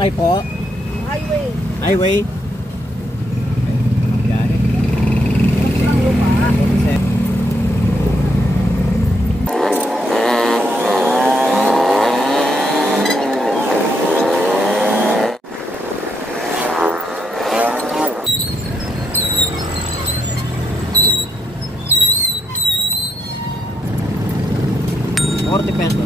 Sakay po. Highway. Highway. Yan. Ang lupa. ₱40.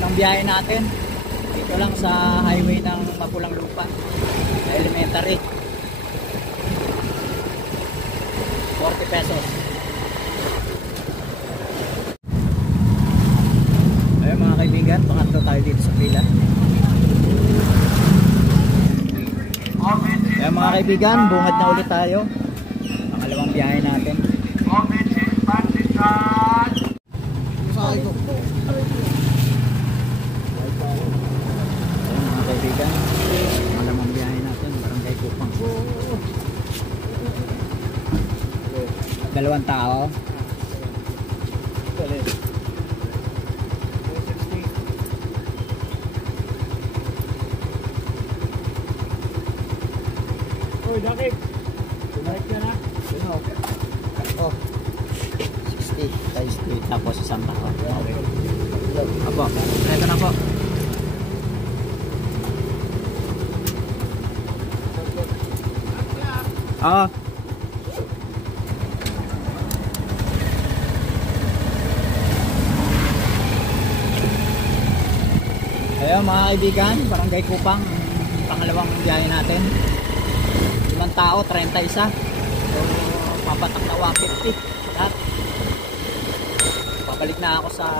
Unang biyahe natin dito lang sa highway ng Mapulang Lupa, elementary. ₱40. Ayun mga kaibigan, pangatlo tayo dito sa pila. Ayun mga kaibigan, bungad na ulit tayo. Pangalawang biyahe natin. Mga kaibigan, pangalawang biyahe natin, Barangay Kupang. Dalawang tao. Oy, Dakik. Balik ka na. Oh, 60 times 2 tapos isang tao. Okay. Apo, ito na po. Oo. Ayun mga kaibigan, Barangay Kupang, pangalawang biyahe natin. 5 tao, 31. So, papatak na 150 lahat. Pabalik na ako sa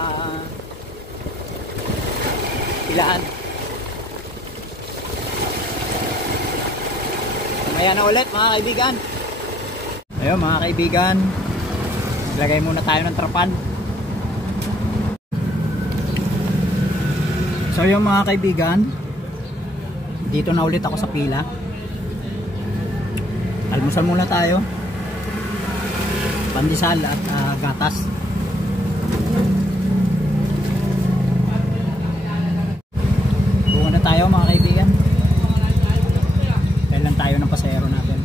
pilaan. Mamaya na ulit mga kaibigan. Ayun mga kaibigan, maglagay muna tayo ng trapan. So yung mga kaibigan, dito na ulit ako sa pila. Almusal muna tayo. Pandesal at gatas. Buka na tayo mga kaibigan. Kailan tayo ng pasahero natin.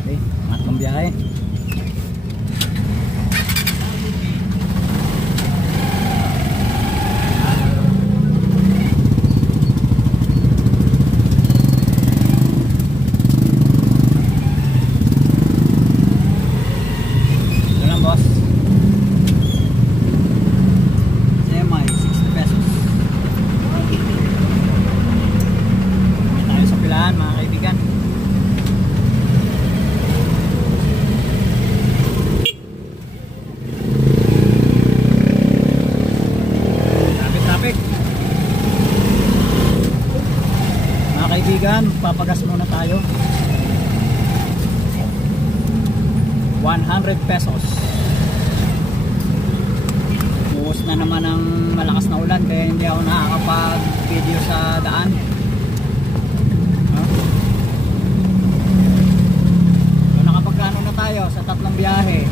Okay, matong biyahe. Kaibigan, papagas muna tayo. ₱100. Buhos na naman ang malakas na ulan kaya hindi ako nakakapag video sa daan. So nakapagkano na tayo sa tatlong biyahe.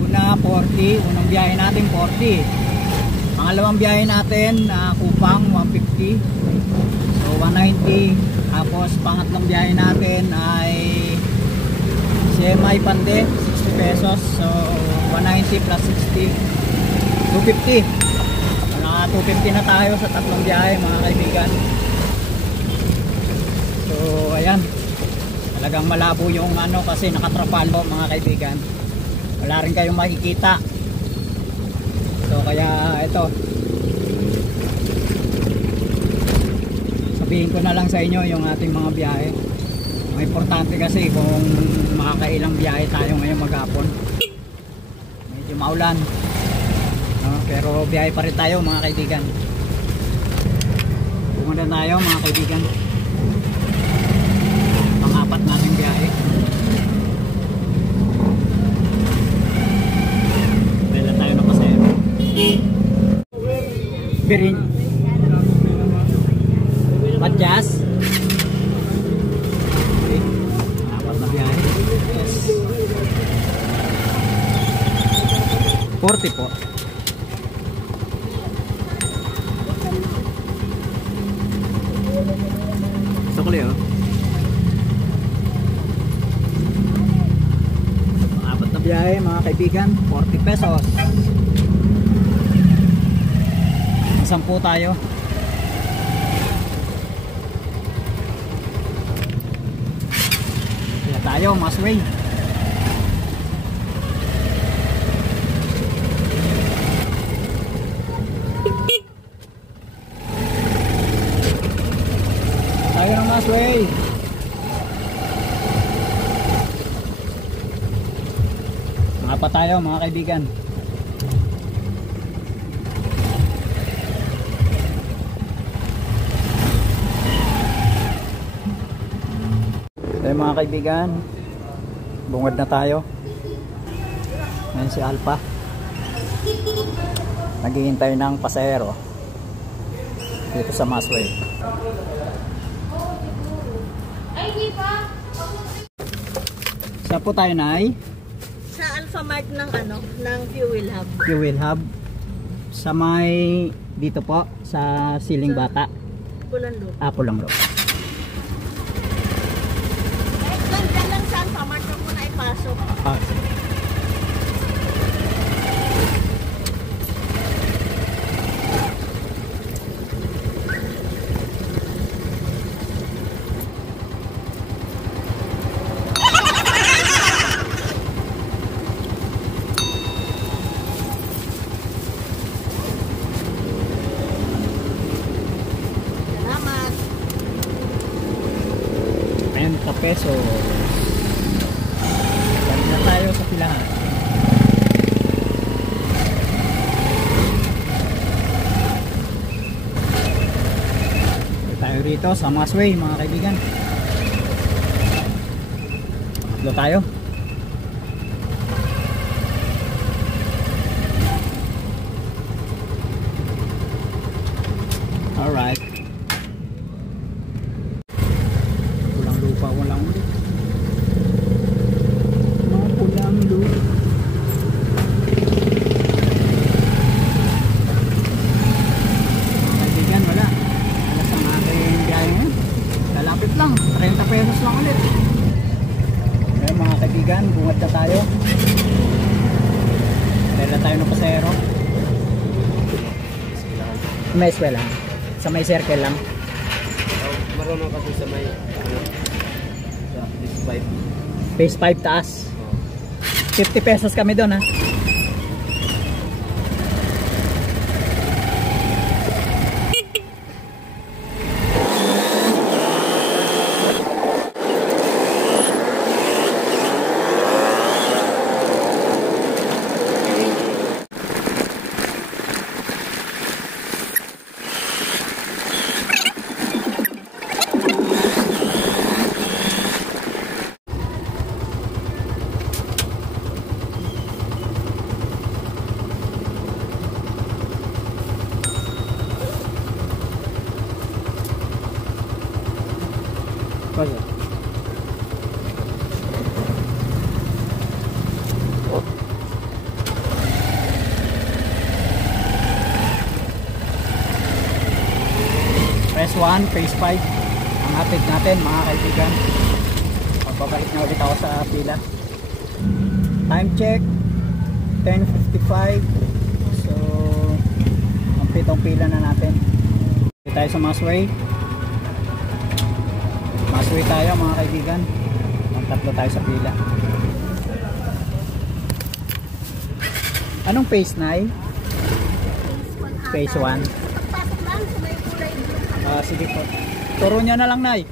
Una 40, unang biyahe natin 40. Pangalawang biyahe natin Kupang 150. So 190. Tapos pangatlong biyahe natin ay CMI Pande, ₱60. So 190 plus 60, 250. Naka 250 na tayo sa tatlong biyahe mga kaibigan. So ayan, talagang malabo yung ano kasi nakatrapalo mga kaibigan. Wala rin kayong makikita. So kaya ito, sabihin ko na lang sa inyo yung ating mga biyahe. Ang importante kasi kung makakailang biyahe tayo ngayong maghapon. Medyo maulan, no? Pero biyahe pa rin tayo mga kaibigan. Pumunta tayo mga kaibigan. Pang-apat nating biyahe. Kailan tayo na pasero? Birin Matyas. Okay. 40 po. Sukli oh. Apat na biyahe mga kaibigan, 40 pesos. 10 tayo. Kaya tayo, Masway. Tayo ng Masway. Apat tayo mga kaibigan. Tayo mga kaibigan, bungad na tayo. Ngayon si Alpha naghihintay ng pasahero dito sa Masway. Saan po tayo, Nay? Sa Alpha Mart ng ng Fuel Hub. Fuel Hub. Sa may dito po sa Siling Bata. Pulang Loop. Pulang Loop. Dyan lang sa Alpha Mart ko muna ipasok. Salamat. 30 pesos. Balik na tayo sa pilahan. Balik tayo rito sa Masway mga kaibigan. Pangatlo tayo. Alright. Pulang lupa, walang ulit. Mga pulang lupa. Mga kaibigan, wala. Alas ang aking biyahe ngayon. Lalapit lang, 30 pesos lang ulit. Ngayon mga kaibigan, bungad na tayo. Dahil na tayo ng pasero. May eskwela. Sa may circle lang. Marunong kasi sa may Phase 5 taas. 50 pesos kami doon ha. Phase 1, Phase 5 ang hatid natin mga kaibigan. Pagbabalik na ulit ako sa pila. Time check 10:55. So complete ang pila na natin. Dito tayo sa Masway. Masway tayo mga kaibigan. Ang tatlo tayo sa pila. Anong phase na eh? Phase 1. Pagpasok lang sa may kulay blue. Sige po. Turo nyo na lang, Nay.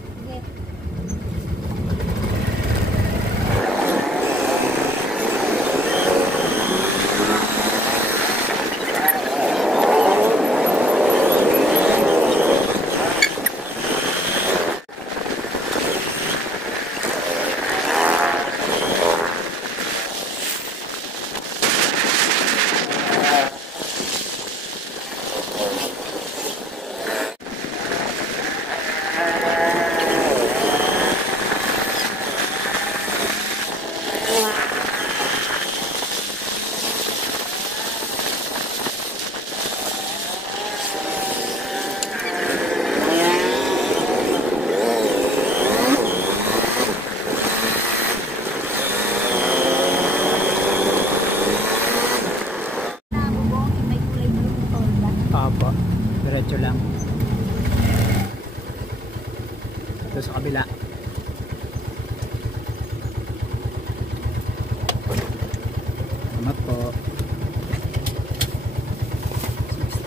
Ito sa kabila. Salamat po.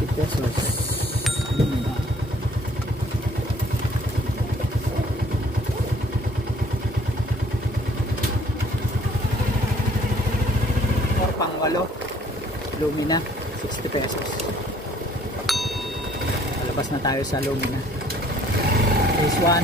60 pesos. Or pang 8. Lumina. 60 pesos. Palabas na tayo sa Lumina. This one.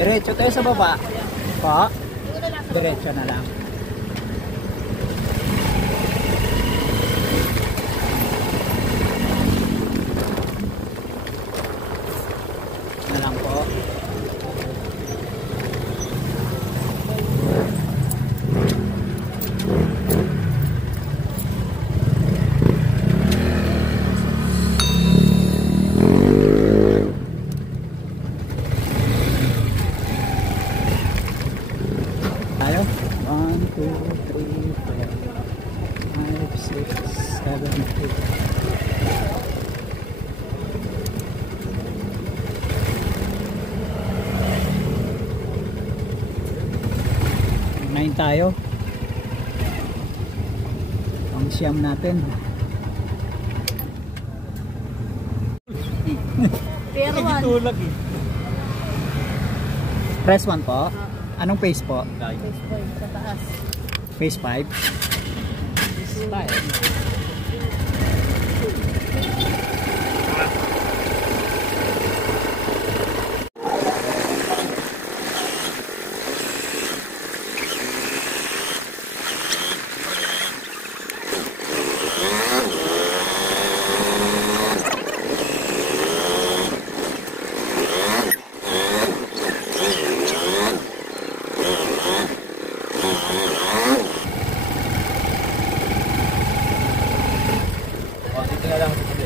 Diretso tayo sa baba. Pa. Diretso na lang. Na lang po. Tayo. 1, 2, 3, 4, 5, 6, 7, 8. Nine tayo. Ang siyam natin. Pero one. Press 1 po. Anong phase po? Phase 5 sa taas. Phase 5. Dito na lang sa tabi.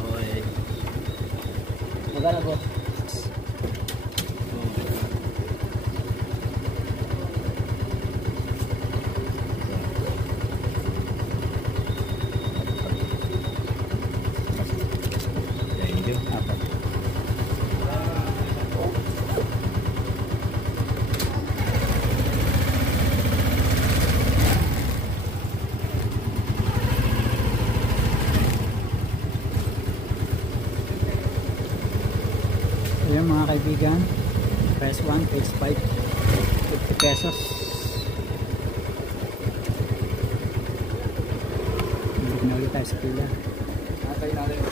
Okay. Magana po. Thank you. Ayan mga kaibigan, press 1, phase 5, 50 pesos. Hindi na ulit tayo sa pila. Natay natin.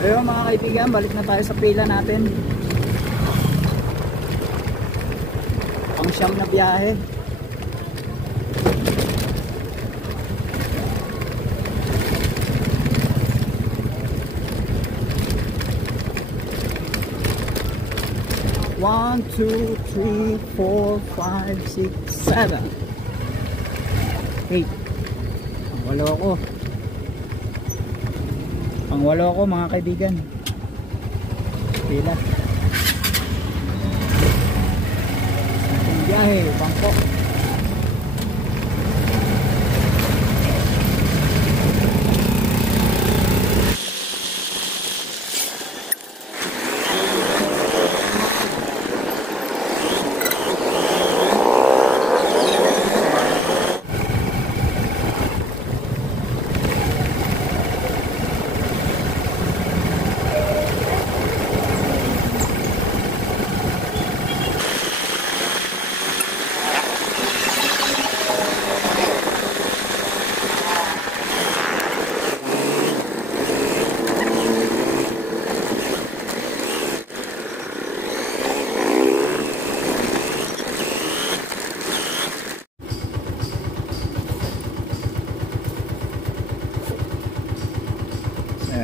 Ayan mga kaibigan, balik na tayo sa pila natin. Ang siyam na biyahe. One, two, three, 4, 5, 6, 7, 8. Ang walo ko. Ang walo ko mga kaibigan. Pila. Biyahe, Bangkok.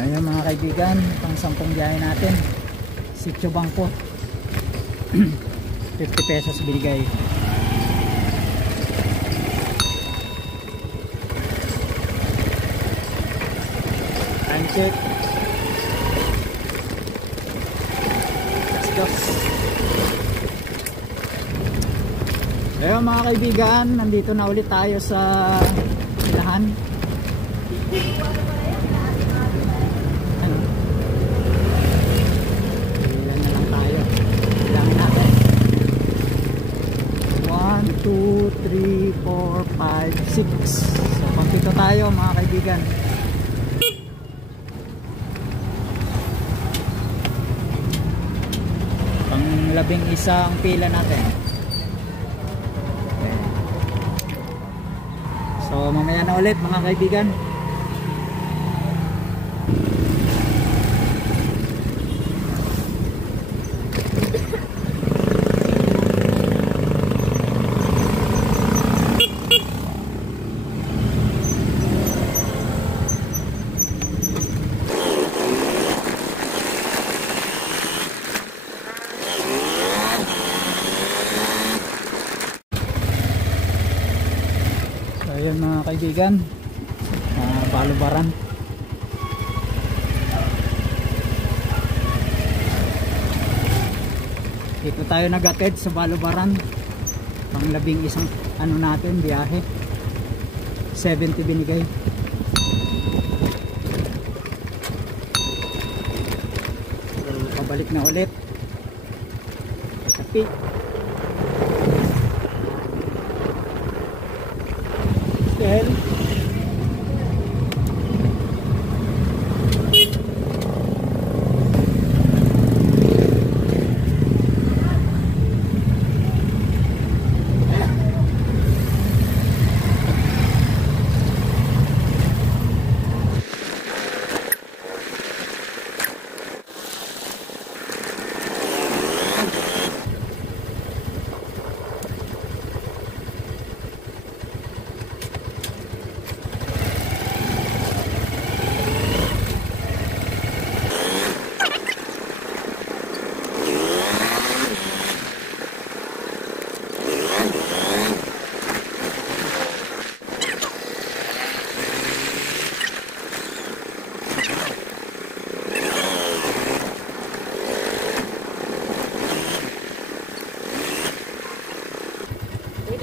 Ayan mga kaibigan, pang 10 biyahe natin. Sitio Bangko. 50 pesos binigay. Time check. Let's go. Ayan mga kaibigan, nandito na ulit tayo sa ilahan. Ano? Ilan na lang tayo. Ilangin natin. 1, 2, 3, 4, 5, 6. So pampito tayo mga kaibigan. Pang 11 pila natin. So mamaya na ulit mga kaibigan. Ayan mga kaibigan, Balubaran. Dito tayo nag-atid sa Balubaran. Pang 11 ano natin biyahe. 70 binigay. So, pabalik na ulit. Tapi Stel.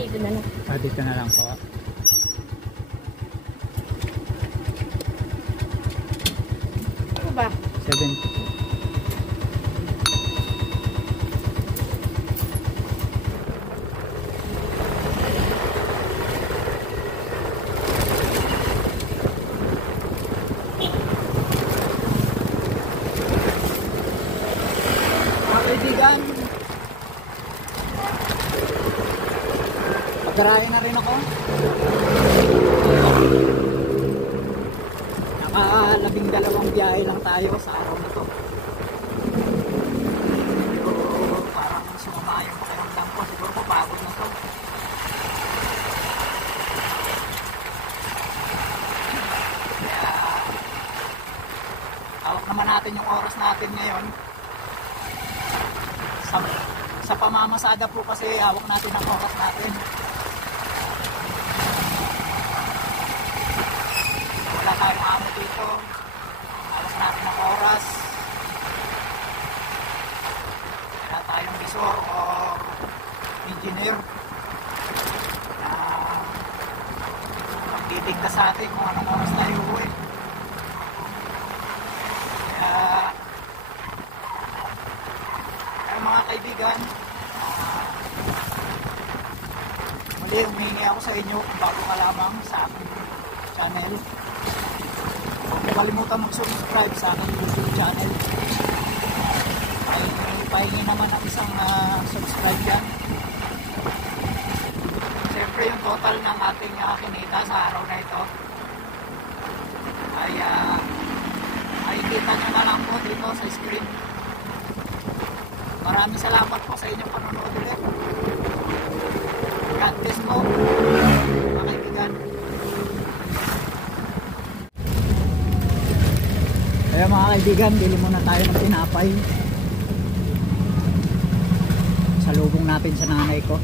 Dito na lang. Dito na lang po. Ano ba? 70. Mga kaibigan, pagkarahin na rin ako. Naka-12 biyahe lang tayo sa araw na to. Parang sumama yung pakiramdam ko. Siguro papagod na to. Kaya hawak naman natin yung oras natin ngayon. Sa pamamasada po kasi hawak natin ang oras natin. Wala tayong amo dito. Alas natin ang oras. Wala tayong bisor o engineer na magtitigda sa atin kung anong oras tayo uwi. Kaya mga kaibigan, muli humingi ako sa inyo kung bago ka lamang sa aking channel. Huwag kalimutan mag-subscribe sa aking YouTube channel. Ay pahingi naman ang isang subscribe yan. Siyempre yung total ng ating kinita sa araw na ito ay makikita nyo na lang po dito sa screen. Maraming salamat po sa inyong panonood ulit. God bless po mga kaibigan. Kaya mga kaibigan, bili muna tayo ng tinapay. Salubong natin sa nanay ko.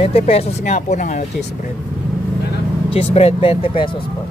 $20 nga po ng ano, cheese bread. Cheese bread, $20 po.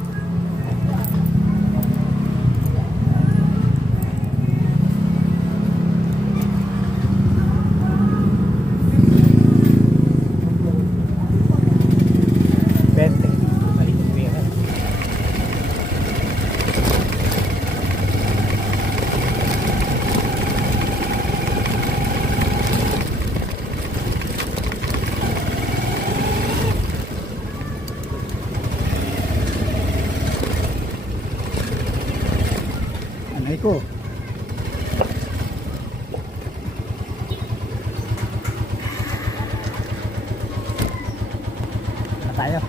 Anay ko. Na tayo.